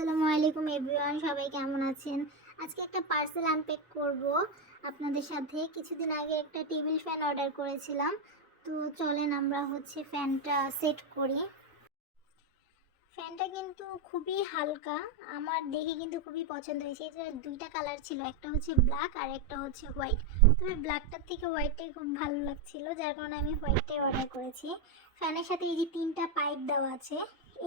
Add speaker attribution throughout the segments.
Speaker 1: আসসালামু আলাইকুম এভরিওয়ান, সবাই কেমন আছেন? আজকে একটা পার্সেল আনপ্যাক করব। আপনাদের সাথে কিছুদিন আগে একটা টেবিল ফ্যান অর্ডার করেছিলাম। তো চলেন আমরা হচ্ছে ফ্যানটা সেট করি। ফ্যানটা কিন্তু খুবই হালকা, আমার দেখে কিন্তু খুবই পছন্দ হয়েছে। এটা দুইটা কালার ছিল, একটা হচ্ছে ব্ল্যাক আর একটা হচ্ছে হোয়াইট তবে ব্ল্যাকটার থেকে হোয়াইটটাই খুব ভালো লাগছিল, যার কারণে আমি হোয়াইটটাই অর্ডার করেছি। ফ্যানের সাথে এই যে তিনটা পাইপ দেওয়া আছে,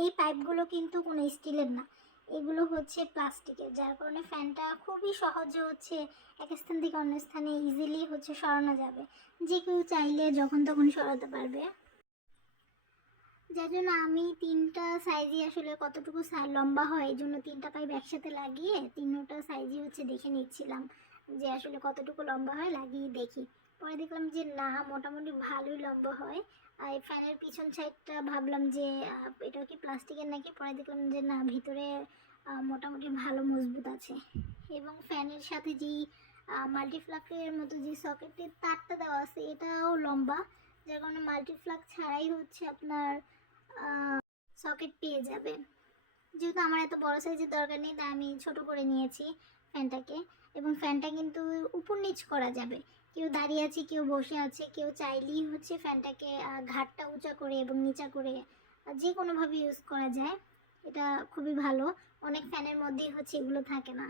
Speaker 1: এই পাইপগুলো কিন্তু কোনো স্টিলের না। এগুলো হচ্ছে প্লাস্টিকের, যার কারণে ফ্যানটা খুবই সহজে হচ্ছে এক স্থান থেকে অন্য স্থানে ইজিলি হচ্ছে সরানো যাবে। যে কেউ চাইলে যখন তখন সরাতে পারবে। যার জন্য আমি তিনটা সাইজই আসলে কতটুকু লম্বা হয়, এই জন্য তিনটা পাইপ একসাথে লাগিয়ে তিনটা সাইজই হচ্ছে দেখে নিচ্ছিলাম যে আসলে কতটুকু লম্বা হয় লাগিয়ে দেখি। পরে দেখলাম যে না, মোটামুটি ভালোই লম্বা হয়। আর ফ্যানের পিছন সাইডটা ভাবলাম যে এটা কি প্লাস্টিকের নাকি? পরে দেখলাম যে না, ভিতরে মোটামুটি ভালো মজবুত আছে। এবং ফ্যানের সাথে যেই মাল্টিফ্লাকের মতো যে সকেটের তারটা দেওয়া আছে, এটাও লম্বা। যার কারণে মাল্টিফ্লাক ছাড়াই হচ্ছে আপনার সকেট পেয়ে যাবে। যেহেতু আমার এত বড় সাইজের দরকার নেই, তাই আমি ছোট করে নিয়েছি ফ্যানটাকে। এবং ফ্যানটা কিন্তু উপর নিচ করা যাবে। কেউ দাঁড়িয়ে আছে, কেউ বসে আছে, কেউ চাইলেই হচ্ছে ফ্যানটাকে ঘাটটা উঁচা করে এবং নিচা করে যে কোনোভাবে ইউজ করা যায়। এটা খুবই ভালো। অনেক ফ্যানের মধ্যেই হচ্ছে এগুলো থাকে না।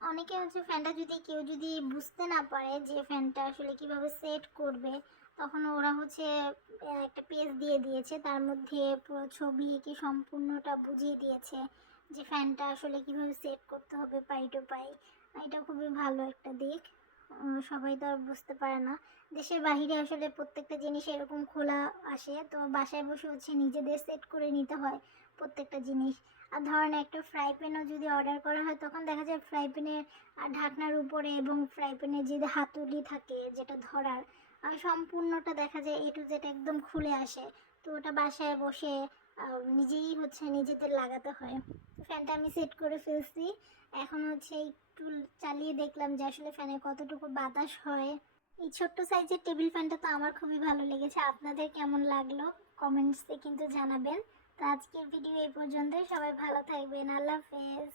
Speaker 1: অনেকে হচ্ছে ফ্যানটা যদি কেউ যদি বুঝতে না পারে যে ফ্যানটা আসলে কীভাবে সেট করবে, তখন ওরা হচ্ছে একটা পেজ দিয়ে দিয়েছে। তার মধ্যে ছবি এঁকে সম্পূর্ণটা বুঝিয়ে দিয়েছে। যে ফ্যানটা আসলে কীভাবে সেট করতে হবে পাই টু পাই, এটা খুবই ভালো একটা দিক। সবাই তো আর বুঝতে পারে না। দেশের বাইরে আসলে প্রত্যেকটা জিনিস এরকম খোলা আসে, তো বাসায় বসে হচ্ছে নিজেদের সেট করে নিতে হয় প্রত্যেকটা জিনিস। আর ধরেন একটা ফ্রাই প্যানও যদি অর্ডার করা হয়, তখন দেখা যায় ফ্রাই প্যানের ঢাকনার উপরে এবং ফ্রাই প্যানের যে হাতুড়ি থাকে যেটা ধরার সম্পূর্ণটা দেখা যায় এ টু জেড একদম খুলে আসে। তো ওটা বাসায় বসে নিজেই হচ্ছে নিজেদের লাগাতে হয়। ফ্যানটা আমি সেট করে ফেলছি। এখন হচ্ছে একটু চালিয়ে দেখলাম যে আসলে ফ্যানে কতটুকু বাতাস হয়। এই ছোট্ট সাইজের টেবিল ফ্যানটা তো আমার খুবই ভালো লেগেছে। আপনাদের কেমন লাগল? কমেন্টসে কিন্তু জানাবেন। তো আজকের ভিডিও এই পর্যন্তই। সবাই ভালো থাকবেন। আল্লাহ হাফেজ।